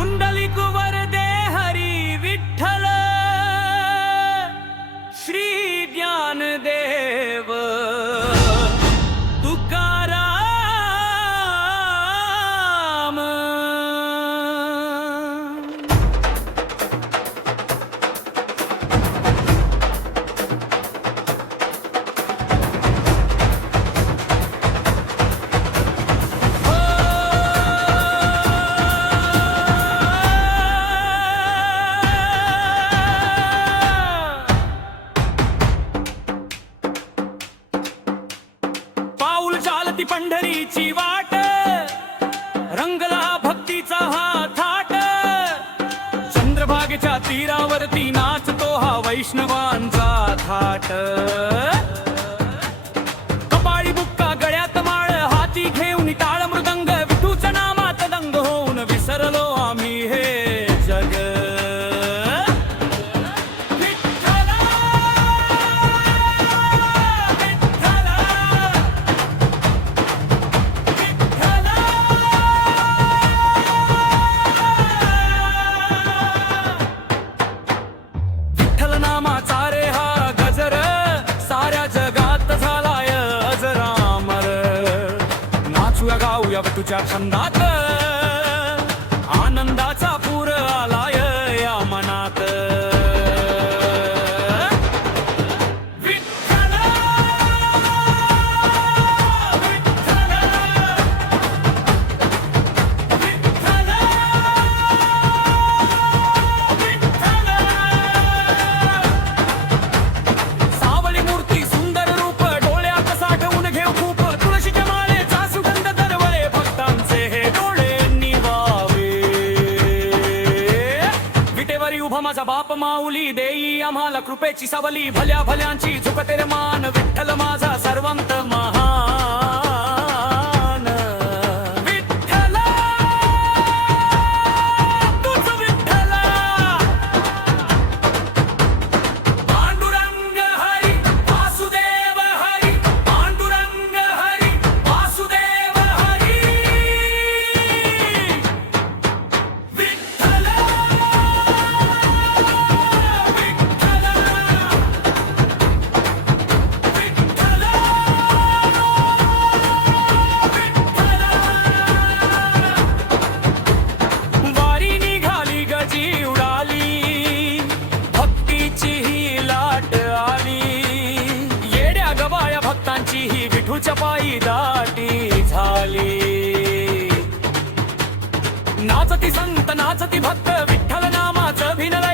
पुंडलिक वरदे हरी विठ्ठल श्री ज्ञानदेव तुकाराम। पाऊल चालती पंढरीची वाट, रंगला भक्तीचा हा थाट। चंद्रभागेच्या तीरावरती नाचतो हा वैष्णवांचा थाट। कपाळी बुक्का गळ्यात माळ, हाती घेऊन टाळ मृदंग, विठूच्या नामात दंग होऊन विसरलो आम्ही हे जग। गाऊया तुझ्या छंदात, आनंदाचा पूर आलाय या मनात। विठ्ठल विठ्ठल विठ्ठल विठ्ठल। सावळी मूर्ती सुंदर रूप, डोळ्यात साठवून घेऊ खूप तुळशीच्या माळेचा सुगंध। उभा माझा बाप माऊली, देई आम्हाला कृपेची सावली। भल्या भल्यांची झुकते रे मान, विठ्ठल माझा सर्वंत महान। विठ्ठल तूच विठ्ठल, पांडुरंग हरी वासुदेव हरी, पांडुरंग हरी वासुदेव हरी। विठ्ठल ही विठूच्या पायी दाटी झाली। नाचती संत नाचती भक्त, विठ्ठल नामाचं भिनलं